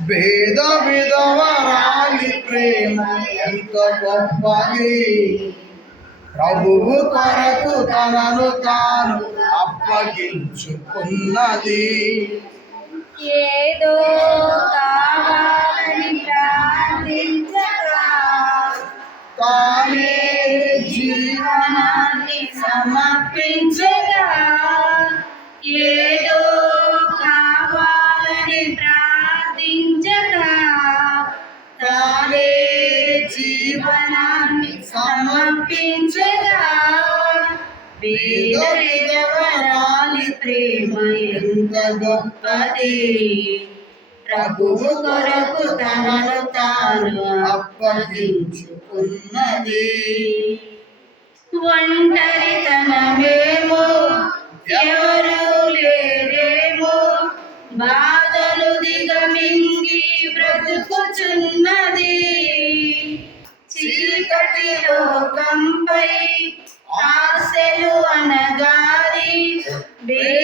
భేద విధవరాలి ప్రేమ ఎంత గొప్పది. ప్రభువు కొరకు తనను తాను అప్పగించుకున్నది. ఏదో కావాలని ప్రార్థించగా. తానే జీవన జీవనాన్ని సమర్పించగా. ఏదో సమర్పించగా వేద ప్రేమ ఎంత గొప్పది. ప్రభువు కొరకు తనను తాను అప్పగించుకున్నది. ఒంటరితనమేమో ఎవరు లేరేమో బాధలు దిగమింగి బ్రతుకుచున్నది. చీకటి లోకంపై ఆశలు అనగారి పేదరికములోనే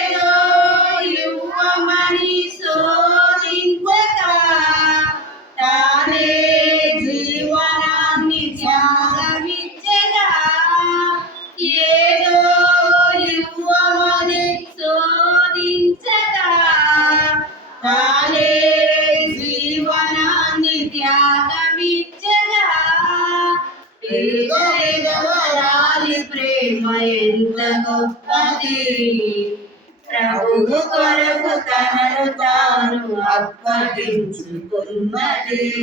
పేదవరాలి ప్రేమ ఎంత గొప్పది. ప్రభువు కొరకు తనను తాను అప్పగించుకున్నది.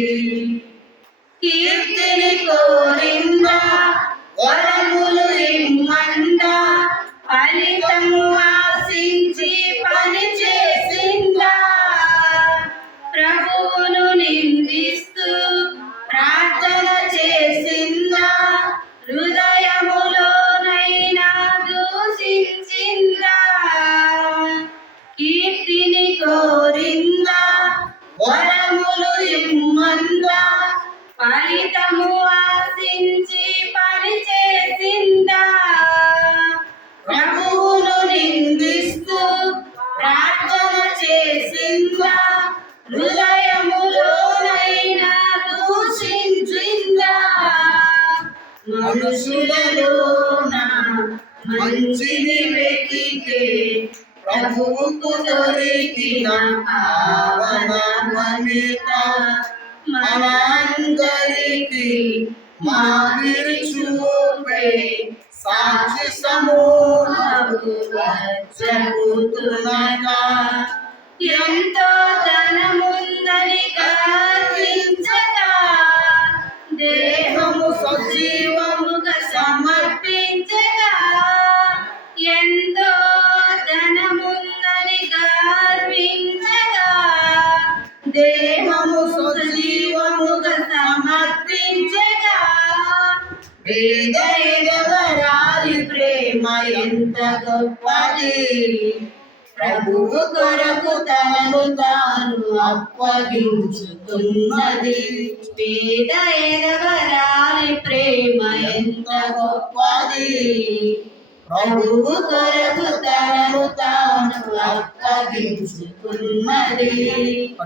కీర్తిని కోరిందా వరములు ఇమ్మందా ఫలితము ఆశించి పని చేసిందా. ప్రభువును నిందిస్తా ఫలితము ఆశించి పని చేసిందా ప్రభువును నిందిస్తూ ప్రార్థన చేసిందా? హృదయములోనైనా దూషించిందా? మనుషులలోన మంచిని వెతికే ప్రభువుకు దొరికిన పావన వనిత मनांतरितील मागील चूपे साक्षी समोर जगू तुला का यंत्र పేదవరాలి ప్రేమ ఎంత గొప్పది. ప్రభువు కొరకు తనను తాను అప్పగించుతున్నది. పేద ఎదవరాలి ప్రేమ ఎంత గొప్పది. ప్రభువు కొరకు తనను తాను అప్పగించుకున్నది.